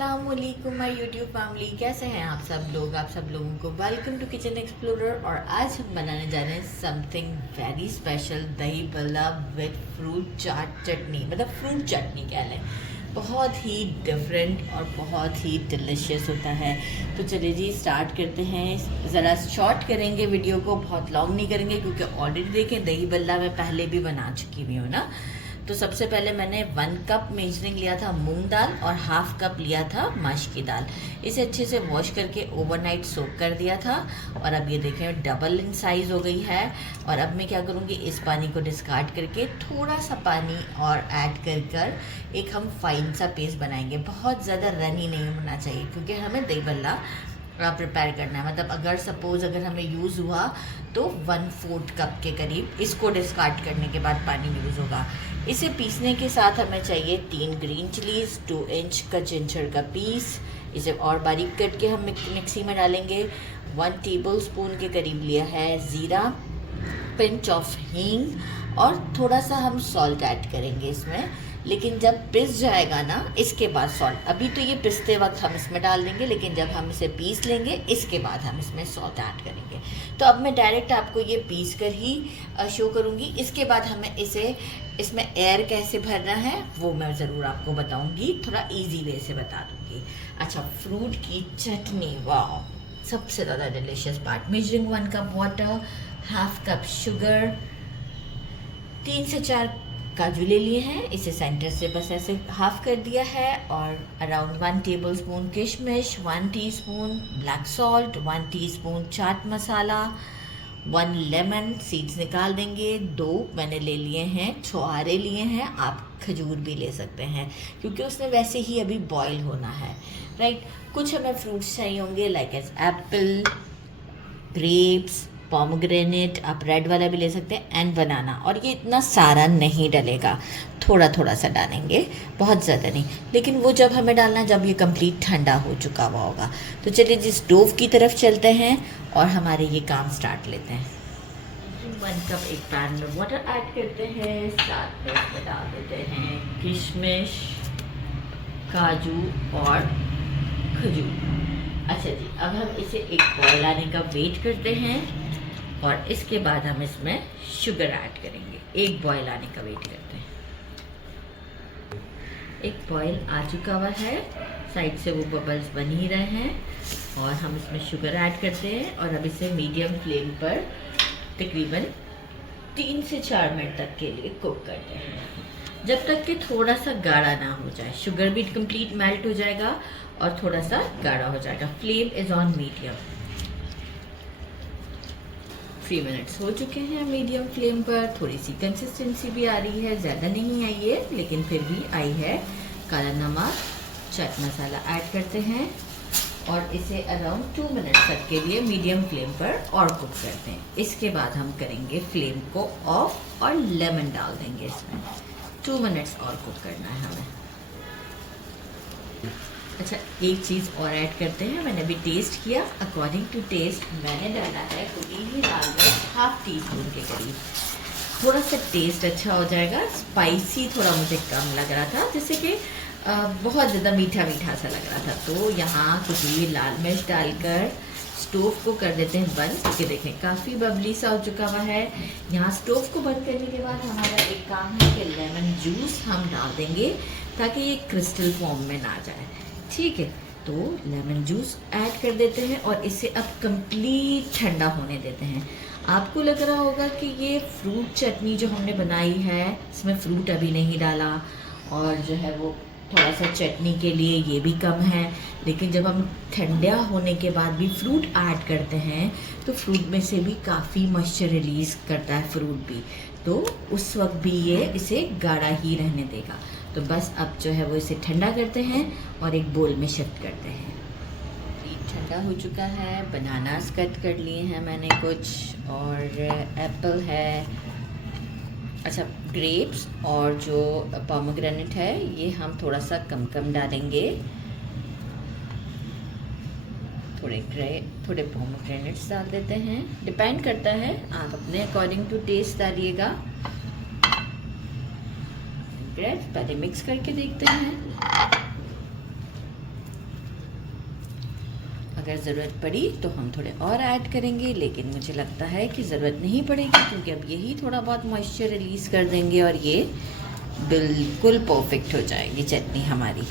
अस्सलामुअलैकुम my YouTube family, कैसे हैं आप सब लोग। आप सब लोगों को वेलकम टू किचन एक्सप्लोरर। और आज हम बनाने जा रहे हैं समथिंग वेरी स्पेशल, दही बल्ला विद फ्रूट चाट चटनी, मतलब फ्रूट चटनी कह लें। बहुत ही डिफरेंट और बहुत ही डिलीशियस होता है। तो चलिए जी स्टार्ट करते हैं। ज़रा शॉर्ट करेंगे वीडियो को, बहुत लॉन्ग नहीं करेंगे क्योंकि ऑलरेडी देखें दही बल्ला मैं पहले भी बना चुकी हुई हूँ ना। तो सबसे पहले मैंने 1 कप मेजरिंग लिया था मूंग दाल और हाफ कप लिया था मश की दाल। इसे अच्छे से वॉश करके ओवरनाइट सोक कर दिया था। और अब ये देखें डबल इन साइज़ हो गई है। और अब मैं क्या करूँगी, इस पानी को डिस्कार्ड करके थोड़ा सा पानी और ऐड कर एक हम फाइन सा पेस्ट बनाएंगे। बहुत ज़्यादा रनी नहीं होना चाहिए क्योंकि हमें दही बल्ला प्रिपेयर करना है। मतलब अगर हमें यूज़ हुआ तो 1/4 कप के करीब इसको डिस्कार्ड करने के बाद पानी यूज़ होगा। इसे पीसने के साथ हमें चाहिए 3 ग्रीन चिलीज़, 2 इंच का जिंजर का पीस। इसे और बारीक कट के हम मिक्सी में डालेंगे। 1 टेबलस्पून के करीब लिया है ज़ीरा, पिंच ऑफ हींग और थोड़ा सा हम सॉल्ट ऐड करेंगे इसमें। लेकिन जब पिस जाएगा ना इसके बाद सॉल्ट, अभी तो ये पिसते वक्त हम इसमें डाल देंगे, लेकिन जब हम इसे पीस लेंगे इसके बाद हम इसमें सॉल्ट ऐड करेंगे। तो अब मैं डायरेक्ट आपको ये पीस कर ही शो करूँगी। इसके बाद हमें इसमें एयर कैसे भरना है वो मैं ज़रूर आपको बताऊँगी, थोड़ा ईजी वे से बता दूँगी। अच्छा, फ्रूट की चटनी, वाह सबसे ज़्यादा delicious part. Measuring 1 cup water, half cup sugar, 3 से 4 काजू ले लिए हैं। इसे सेंटर से बस ऐसे हाफ कर दिया है। और अराउंड 1 टेबलस्पून किशमिश, 1 teaspoon black salt, 1 teaspoon chaat masala, 1 lemon seeds निकाल देंगे। 2 मैंने ले लिए हैं छुहारे लिए हैं, आप खजूर भी ले सकते हैं क्योंकि उसने वैसे ही अभी बॉईल होना है, राइट। कुछ हमें फ्रूट्स चाहिए होंगे like as apple, grapes, pomegranate, आप रेड वाला भी ले सकते हैं, एंड बनाना। और ये इतना सारा नहीं डलेगा, थोड़ा थोड़ा सा डालेंगे, बहुत ज़्यादा नहीं। लेकिन वो जब हमें डालना जब ये कंप्लीट ठंडा हो चुका हुआ होगा। तो चलिए जी स्टोव की तरफ चलते हैं और हमारे ये काम स्टार्ट लेते हैं। 1 कप एक पैन में वाटर ऐड करते हैं, साथ में इसमें डाल देते हैं किशमिश, काजू और खजूर। अच्छा जी, अब हम इसे एक बॉयल आने का वेट करते हैं और इसके बाद हम इसमें शुगर ऐड करेंगे। एक बॉयल आने का वेट करते हैं। एक बॉयल आ चुका हुआ है, साइड से वो बबल्स बन ही रहे हैं और हम इसमें शुगर ऐड करते हैं। और अब इसे मीडियम फ्लेम पर तकरीबन 3 से 4 मिनट तक के लिए कुक करते हैं, जब तक कि थोड़ा सा गाढ़ा ना हो जाए। शुगर भी कंप्लीट मेल्ट हो जाएगा और थोड़ा सा गाढ़ा हो जाएगा। Flame is on medium. 3 minutes हो चुके हैं मीडियम फ्लेम पर। थोड़ी सी कंसिस्टेंसी भी आ रही है, ज़्यादा नहीं आई है लेकिन फिर भी आई है। काला नमक, चाट मसाला ऐड करते हैं और इसे अराउंड 2 मिनट तक के लिए मीडियम फ्लेम पर और कुक करते हैं। इसके बाद हम करेंगे फ्लेम को ऑफ और लेमन डाल देंगे इसमें। 2 मिनट्स और कुक करना है हमें। अच्छा, एक चीज़ और ऐड करते हैं। मैंने अभी टेस्ट किया, अकॉर्डिंग टू टेस्ट मैंने डाला है कुटीनी लाल मिर्च ½ टीस्पून के करीब। थोड़ा सा टेस्ट अच्छा हो जाएगा। स्पाइसी थोड़ा मुझे कम लग रहा था, जैसे कि बहुत ज़्यादा मीठा मीठा सा लग रहा था। तो यहाँ कुटीनी लाल मिर्च डालकर स्टोव को कर देते हैं बंद, क्योंकि देखें काफ़ी बबली सा हो चुका हुआ है। यहाँ स्टोव को बंद करने के बाद हमारा एक काम है कि लेमन जूस हम डाल देंगे ताकि ये क्रिस्टल फॉर्म में ना जाए, ठीक है। तो लेमन जूस ऐड कर देते हैं और इसे अब कंप्लीट ठंडा होने देते हैं। आपको लग रहा होगा कि ये फ्रूट चटनी जो हमने बनाई है इसमें फ्रूट अभी नहीं डाला और जो है वो थोड़ा सा चटनी के लिए ये भी कम है। लेकिन जब हम ठंडा होने के बाद भी फ्रूट ऐड करते हैं तो फ्रूट में से भी काफ़ी मॉइस्चर रिलीज़ करता है फ्रूट भी, तो उस वक्त भी ये इसे गाढ़ा ही रहने देगा। तो बस अब जो है वो इसे ठंडा करते हैं और एक बोल में शिफ्ट करते हैं। ठंडा हो चुका है। बनानास कट कर लिए हैं मैंने कुछ, और एप्पल है, अच्छा ग्रेप्स, और जो पोमग्रेनेट है ये हम थोड़ा सा कम कम डालेंगे। थोड़े पोमग्रेनेट्स डाल देते हैं, डिपेंड करता है, आप अपने अकॉर्डिंग टू टेस्ट डालिएगा। ग्रेप्स पहले मिक्स करके देखते हैं। अगर ज़रूरत पड़ी तो हम थोड़े और ऐड करेंगे, लेकिन मुझे लगता है कि ज़रूरत नहीं पड़ेगी क्योंकि अब यही थोड़ा बहुत मॉइस्चर रिलीज़ कर देंगे और ये बिल्कुल परफेक्ट हो जाएगी चटनी हमारी।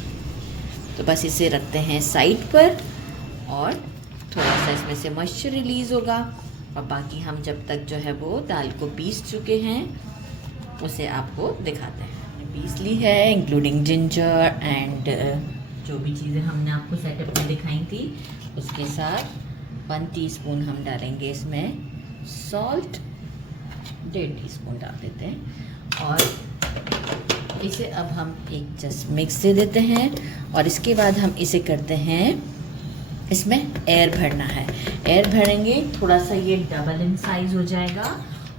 तो बस इसे रखते हैं साइड पर और थोड़ा सा इसमें से मॉइस्चर रिलीज़ होगा और बाकी हम जब तक जो है वो दाल को पीस चुके हैं उसे आपको दिखाते हैं। पीस ली है इंक्लूडिंग जिंजर एंड जो भी चीज़ें हमने आपको सेटअप में दिखाई थी उसके साथ 1 टीस्पून हम डालेंगे इसमें सॉल्ट, 1.5 टीस्पून डाल देते हैं और इसे अब हम एक जस्ट मिक्स दे देते हैं और इसके बाद हम इसे करते हैं, इसमें एयर भरना है। एयर भरेंगे थोड़ा सा ये डबल इन साइज़ हो जाएगा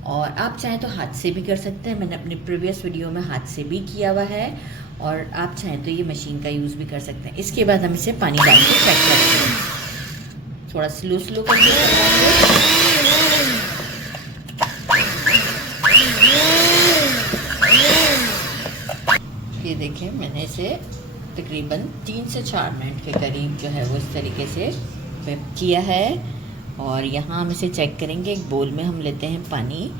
और आप चाहें तो हाथ से भी कर सकते हैं। मैंने अपने प्रीवियस वीडियो में हाथ से भी किया हुआ है और आप चाहें तो ये मशीन का यूज़ भी कर सकते हैं। इसके बाद हम इसे पानी डाल के चेक करेंगे, थोड़ा स्लो करके ये देखिए मैंने इसे तकरीबन 3 से 4 मिनट के करीब जो है वो इस तरीके से वेप किया है और यहाँ हम इसे चेक करेंगे। एक बोल में हम लेते हैं पानी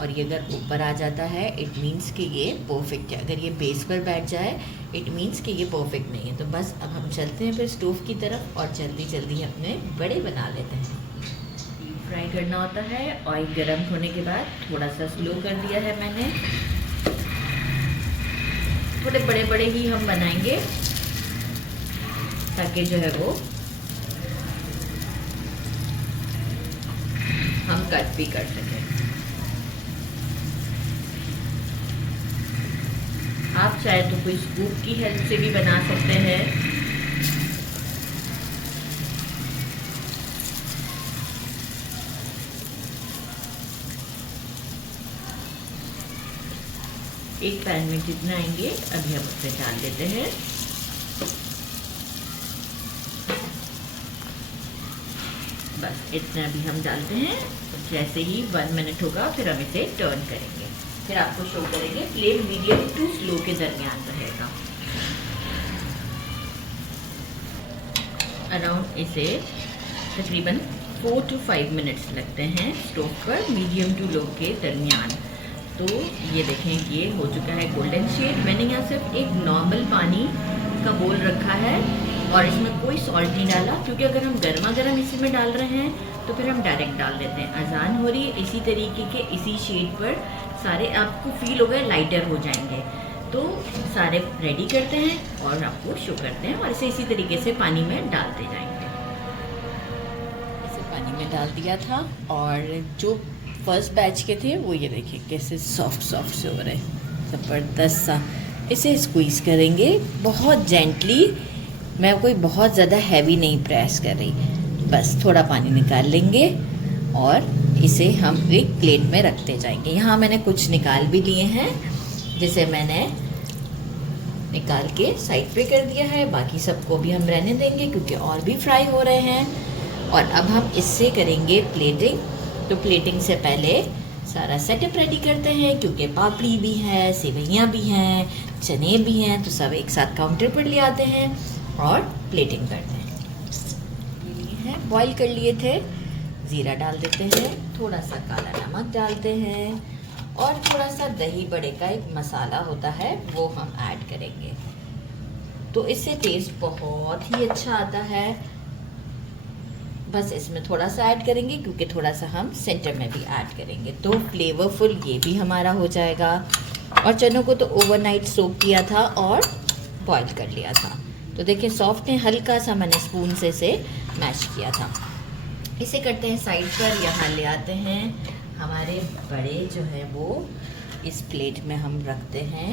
और ये अगर ऊपर आ जाता है इट मीन्स कि ये परफेक्ट है। अगर ये बेस पर बैठ जाए इट मीन्स कि ये परफेक्ट नहीं है। तो बस अब हम चलते हैं फिर स्टोव की तरफ और जल्दी अपने बड़े बना लेते हैं। डीप फ्राई करना होता है। ऑयल गर्म होने के बाद थोड़ा सा स्लो कर दिया है मैंने। थोड़े बड़े ही हम बनाएंगे ताकि जो है वो हम कट भी कर सकें। आप चाहे तो कोई स्कूप की हेल्प से भी बना सकते हैं। एक पैन में जितना आएंगे अभी हम उसमें डाल देते हैं। बस इतना भी हम डालते हैं। जैसे ही 1 मिनट होगा फिर हम इसे टर्न करेंगे, फिर आपको शो करेंगे। फ्लेम मीडियम टू स्लो के दरमियान रहेगा। अराउंड इसे तकरीबन 4 to 5 मिनट्स लगते हैं स्टोव पर मीडियम टू लो के दरमियान। तो ये देखें ये हो चुका है गोल्डन शेड। मैंने यहाँ सिर्फ एक नॉर्मल पानी का बोल रखा है और इसमें कोई सॉल्ट नहीं डाला क्योंकि अगर हम गर्मा गर्म इसी में डाल रहे हैं तो फिर हम डायरेक्ट डाल देते हैं। अजान हो रही है, इसी तरीके के इसी शेड पर सारे आपको फील हो गए लाइटर हो जाएंगे। तो सारे रेडी करते हैं और आपको शो करते हैं और इसे इसी तरीके से पानी में डालते जाएंगे। इसे पानी में डाल दिया था और जो फर्स्ट बैच के थे वो ये देखिए कैसे सॉफ्ट से हो रहे हैं, ज़बरदस्त सा। इसे स्क्वीज़ करेंगे बहुत जेंटली। मैं कोई बहुत ज़्यादा हैवी नहीं प्रेस कर रही, बस थोड़ा पानी निकाल लेंगे और इसे हम एक प्लेट में रखते जाएंगे। यहाँ मैंने कुछ निकाल भी लिए हैं जिसे मैंने निकाल के साइड पे कर दिया है। बाकी सबको भी हम रहने देंगे क्योंकि और भी फ्राई हो रहे हैं। और अब हम इससे करेंगे प्लेटिंग। तो प्लेटिंग से पहले सारा सेटअप रेडी करते हैं क्योंकि पापड़ी भी है, सेवइयाँ भी हैं, चने भी हैं, तो सब एक साथ काउंटर पर ले आते हैं और प्लेटिंग करते हैं। ये है बॉईल कर लिए थे, ज़ीरा डाल देते हैं, थोड़ा सा काला नमक डालते हैं और थोड़ा सा दही बड़े का एक मसाला होता है वो हम ऐड करेंगे। तो इससे टेस्ट बहुत ही अच्छा आता है। बस इसमें थोड़ा सा ऐड करेंगे क्योंकि थोड़ा सा हम सेंटर में भी ऐड करेंगे तो फ्लेवरफुल ये भी हमारा हो जाएगा। और चनों को तो ओवरनाइट सोक किया था और बॉईल कर लिया था। तो देखिए सॉफ्ट है, हल्का सा मैंने स्पून से इसे मैश किया था। इसे करते हैं साइड पर। यहाँ ले आते हैं हमारे बड़े जो है वो इस प्लेट में हम रखते हैं।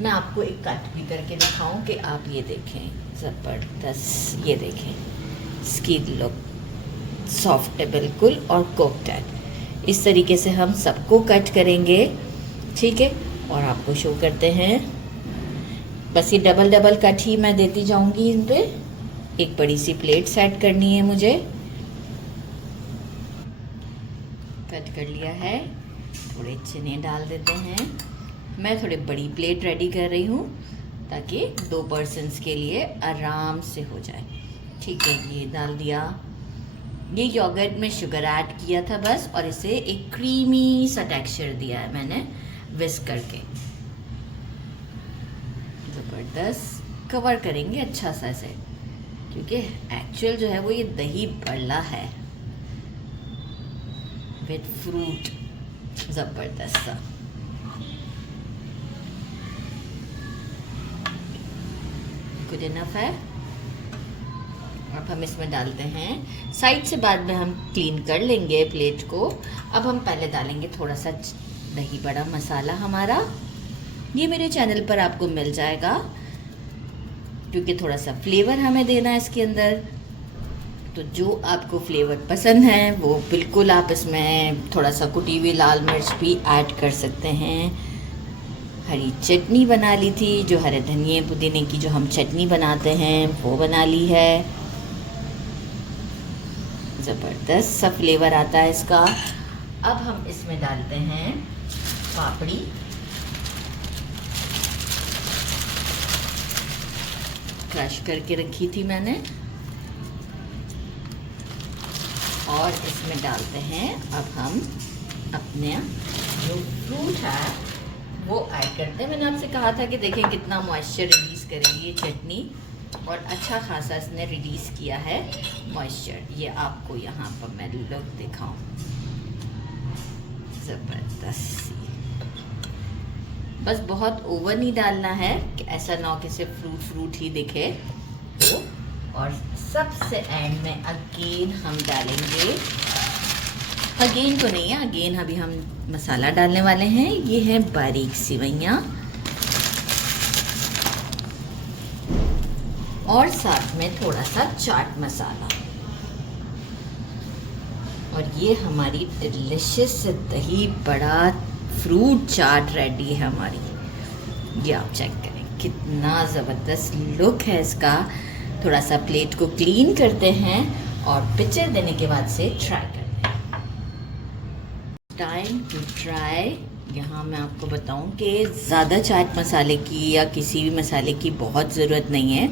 मैं आपको एक कट भी करके दिखाऊं कि आप ये देखें, ज़बरदस्त। ये देखें इसकी लुक, सॉफ्ट है बिल्कुल और कुक्ड है। इस तरीके से हम सबको कट करेंगे, ठीक है। और आपको शो करते हैं। बस ये डबल कट ही मैं देती जाऊंगी इन पे। एक बड़ी सी प्लेट सेट करनी है मुझे। कट कर लिया है, थोड़े चने डाल देते हैं। मैं थोड़ी बड़ी प्लेट रेडी कर रही हूँ ताकि 2 पर्सन्स के लिए आराम से हो जाए, ठीक है, ये डाल दिया। ये योगर्ट में शुगर ऐड किया था बस, और इसे एक क्रीमी सा टेक्सचर दिया है मैंने विस्क करके। ज़बरदस्त कवर करेंगे अच्छा सा इसे, क्योंकि एक्चुअल जो है वो ये दही बल्ला है विद फ्रूट। ज़बरदस्त सा। गुड इनफ है। अब हम इसमें डालते हैं, साइड से बाद में हम क्लीन कर लेंगे प्लेट को। अब हम पहले डालेंगे थोड़ा सा दही बड़ा मसाला हमारा। ये मेरे चैनल पर आपको मिल जाएगा, क्योंकि थोड़ा सा फ्लेवर हमें देना है इसके अंदर। तो जो आपको फ्लेवर पसंद है वो बिल्कुल आप इसमें थोड़ा सा कुटी हुई लाल मिर्च भी ऐड कर सकते हैं। हरी चटनी बना ली थी, जो हरे धनिए पुदीने की जो हम चटनी बनाते हैं वो बना ली है। ज़बरदस्त सा फ्लेवर आता है इसका। अब हम इसमें डालते हैं पापड़ी। क्रश करके रखी थी मैंने, और इसमें डालते हैं अब हम अपने जो फ्रूट है वो ऐड करते हैं। मैंने आपसे कहा था कि देखें कितना मॉइस्चर रिलीज़ करेगी ये चटनी, और अच्छा खासा इसने रिलीज़ किया है मॉइस्चर। ये आपको यहाँ पर मैं लुक दिखाऊं, ज़बरदस्त। बस बहुत ओवर नहीं डालना है कि ऐसा ना हो कि सिर्फ फ्रूट फ्रूट ही दिखे तो। और सबसे एंड में अगेन हम डालेंगे, अगेन तो नहीं है, अगेन अभी हम मसाला डालने वाले हैं। ये है बारीक सिवैयाँ, और साथ में थोड़ा सा चाट मसाला। और ये हमारी डिलिशियस दही बड़ा फ्रूट चाट रेडी है हमारी। ये आप चेक करें कितना ज़बरदस्त लुक है इसका। थोड़ा सा प्लेट को क्लीन करते हैं और पिक्चर देने के बाद से ट्राई करते हैं। Time to try. यहाँ मैं आपको बताऊं कि ज़्यादा चाट मसाले की या किसी भी मसाले की बहुत ज़रूरत नहीं है,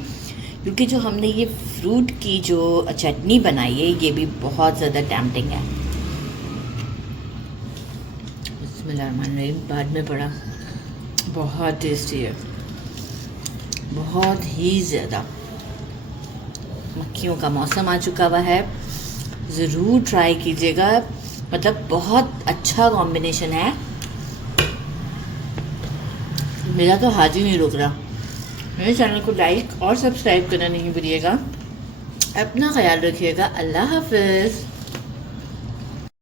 क्योंकि जो हमने ये फ्रूट की जो चटनी बनाई है ये भी बहुत ज़्यादा टेम्पटिंग है। बिस्मिल्लाहिर्रहमानिर्रहीम, बाद में पड़ा, बहुत टेस्टी है, बहुत ही ज़्यादा। मक्खियों का मौसम आ चुका हुआ है, ज़रूर ट्राई कीजिएगा। मतलब बहुत अच्छा कॉम्बिनेशन है, मेरा तो हाथ ही नहीं रुक रहा। मेरे चैनल को लाइक और सब्सक्राइब करना नहीं भूलिएगा। अपना ख्याल रखिएगा। अल्लाह हाफ़िज़।